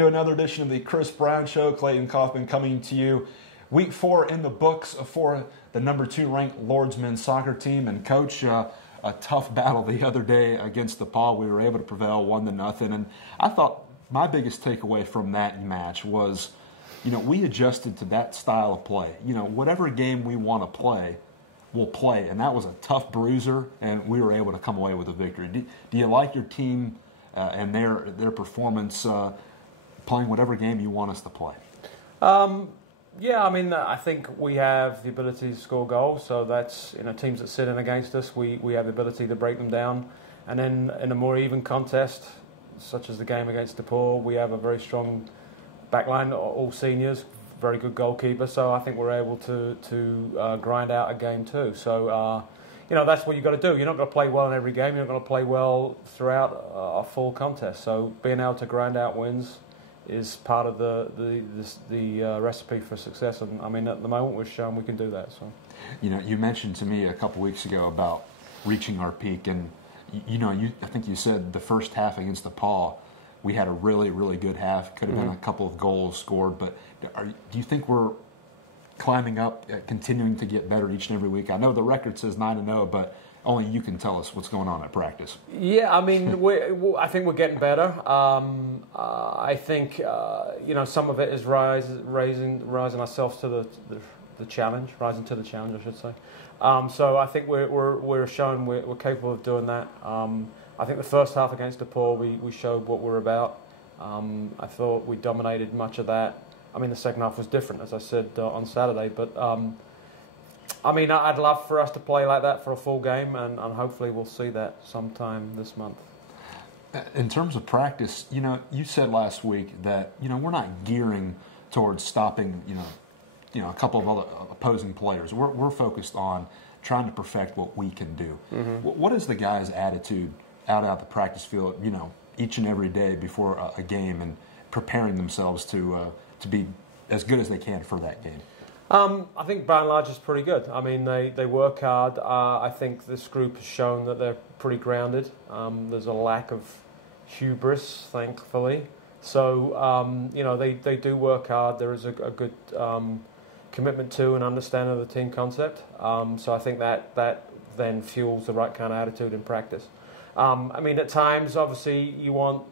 to another edition of the Chris Brown Show. Clayton Kaufman coming to you. Week 4 in the books for the number 2 ranked Lords men's soccer team. And Coach, a tough battle the other day against DePauw. We were able to prevail 1-0. And I thought my biggest takeaway from that match was, we adjusted to that style of play. Whatever game we want to play, we'll play. And that was a tough bruiser, and we were able to come away with a victory. Do you like your team and their performance playing whatever game you want us to play? Yeah, I think we have the ability to score goals. So that's, teams that sit in against us, we have the ability to break them down. And then in a more even contest, such as the game against DePauw, we have a very strong backline, all seniors, very good goalkeeper. So I think we're able to grind out a game too. So, that's what you've got to do. You're not going to play well in every game. You're not going to play well throughout a full contest. So being able to grind out wins is part of the recipe for success. And at the moment we've shown we can do that. So, you mentioned to me a couple weeks ago about reaching our peak, and I think you said the first half against DePauw, we had a really, really good half. Could have been a couple of goals scored, but do you think we're climbing up, continuing to get better each and every week? I know the record says 9-0, but only you can tell us what's going on at practice. Yeah, I think we're getting better. I think some of it is rising ourselves to the challenge, rising to the challenge, I should say. So I think we're showing we're capable of doing that. I think the first half against DePauw, we showed what we're about. I thought we dominated much of that. The second half was different, as I said on Saturday. But, I'd love for us to play like that for a full game, and hopefully we'll see that sometime this month. In terms of practice, you said last week that, we're not gearing towards stopping, a couple of other opposing players. We're focused on trying to perfect what we can do. Mm-hmm. What is the guys' attitude out the practice field, each and every day before a game, and preparing themselves to be as good as they can for that game? I think by and large it's pretty good. They work hard. I think this group has shown that they're pretty grounded. There's a lack of hubris, thankfully. So, they do work hard. There is a good commitment to and understanding of the team concept. So I think that then fuels the right kind of attitude in practice. At times, obviously, you want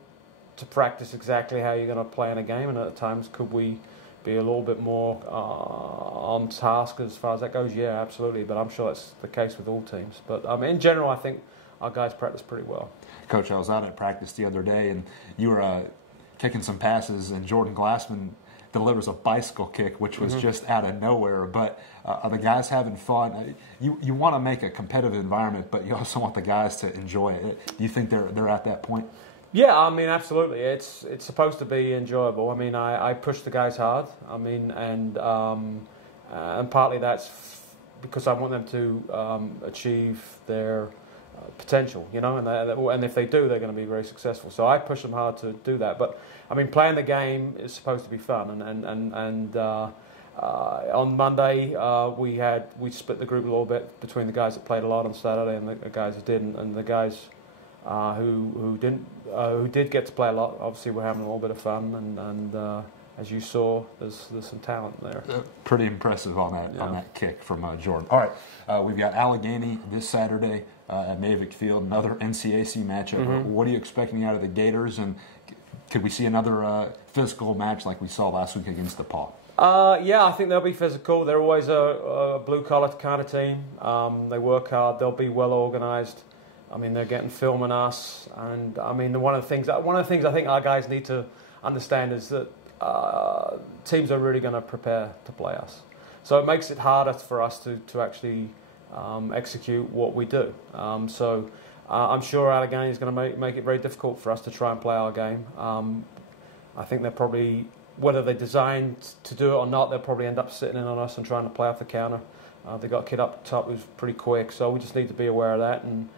to practice exactly how you're going to play in a game, and at times could we be a little bit more on task as far as that goes? Yeah, absolutely, but I'm sure that's the case with all teams. But in general, I think our guys practice pretty well. Coach, I was out at practice the other day, and you were kicking some passes, and Jordan Glassman delivers a bicycle kick, which was just out of nowhere. But are the guys having fun? You want to make a competitive environment, but you also want the guys to enjoy it. Do you think they're at that point? Yeah, absolutely. It's supposed to be enjoyable. I push the guys hard. And partly that's because I want them to achieve their potential, and if they do, they're going to be very successful. So I push them hard to do that. But playing the game is supposed to be fun. And on Monday we split the group a little bit between the guys that played a lot on Saturday and the guys who didn't. And the guys who did get to play a lot, obviously we're having a little bit of fun, and as you saw, there's some talent there. Pretty impressive on that kick from Jordan. All right, we've got Allegheny this Saturday at Mavic Field, another NCAC matchup. Mm-hmm. What are you expecting out of the Gators, and could we see another physical match like we saw last week against DePauw? Yeah, I think they'll be physical. They're always a blue-collar kind of team. They work hard. They'll be well organised. They're getting film on us, and one of the things I think our guys need to understand is that teams are really going to prepare to play us. So it makes it harder for us to actually execute what we do. So I'm sure Allegheny is going to make it very difficult for us to try and play our game. I think they're probably, whether they're designed to do it or not, they'll probably end up sitting in on us and trying to play off the counter. They got a kid up top who's pretty quick, so we just need to be aware of that. And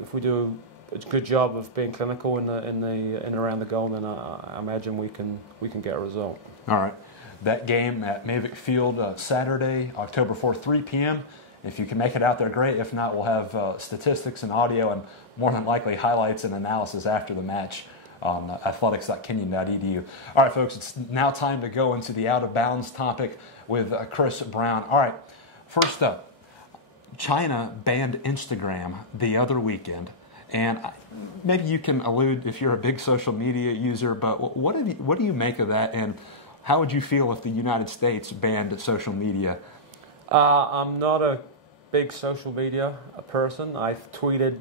if we do a good job of being clinical in around the goal, then I imagine we can get a result. All right, that game at Mavic Field Saturday, October 4th, 3 p.m. If you can make it out there, great. If not, we'll have statistics and audio and more than likely highlights and analysis after the match on athletics.kenyon.edu. All right, folks, it's now time to go into the out of bounds topic with Chris Brown. All right, first up, China banned Instagram the other weekend. And maybe you can allude if you're a big social media user, but what do you make of that? And how would you feel if the United States banned social media? I'm not a big social media person. I tweeted,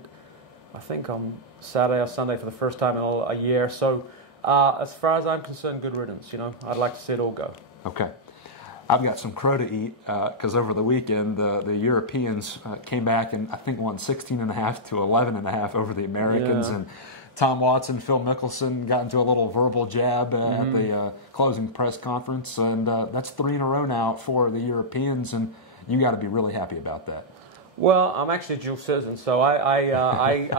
I think on Saturday or Sunday for the first time in a year. So as far as I'm concerned, good riddance. I'd like to see it all go. Okay. I've got some crow to eat because over the weekend the Europeans came back and I think won 16.5 to 11.5 over the Americans. Yeah. And Tom Watson, Phil Mickelson got into a little verbal jab at the closing press conference, and that's 3 in a row now for the Europeans, and you got to be really happy about that. Well, I'm actually a dual citizen, so I'm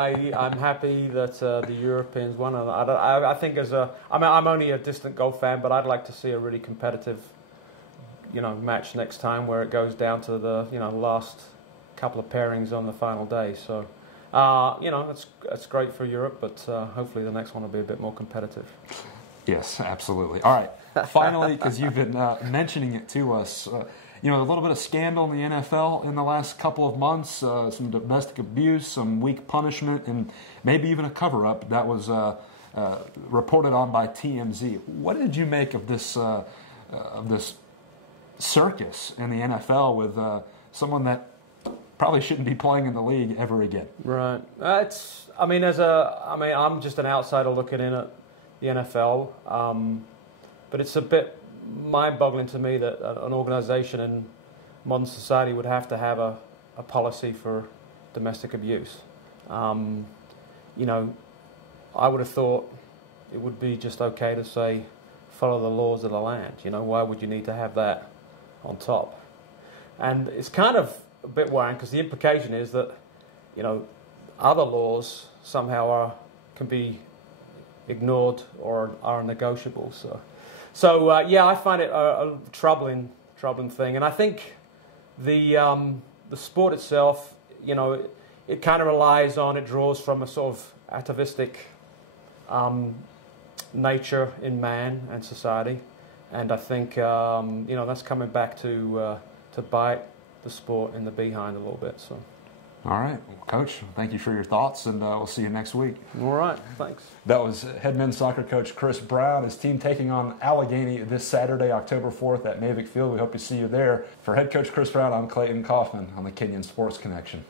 happy that the Europeans won. I think I'm only a distant golf fan, but I'd like to see a really competitive match next time where it goes down to the last couple of pairings on the final day. So it's great for Europe, but hopefully the next one will be a bit more competitive. Yes, absolutely. All right, finally, because you've been mentioning it to us, a little bit of scandal in the NFL in the last couple of months, some domestic abuse, some weak punishment, and maybe even a cover-up that was reported on by TMZ. What did you make of this circus in the NFL with someone that probably shouldn't be playing in the league ever again? Right. I'm just an outsider looking in at the NFL, but it's a bit mind-boggling to me that an organization in modern society would have to have a policy for domestic abuse. I would have thought it would be just okay to say, follow the laws of the land. Why would you need to have that on top? And it's kind of a bit worrying because the implication is that other laws somehow can be ignored or are negotiable. So I find it a troubling thing, and I think the sport itself, it kind of relies on, it draws from a sort of atavistic nature in man and society. And I think that's coming back to bite the sport in the behind a little bit. So, all right, well, Coach, thank you for your thoughts, and we'll see you next week. All right, thanks. That was head men's soccer coach Chris Brown. His team taking on Allegheny this Saturday, October 4th at Mavic Field. We hope to see you there. For head coach Chris Brown, I'm Clayton Kaufman on the Kenyon Sports Connection.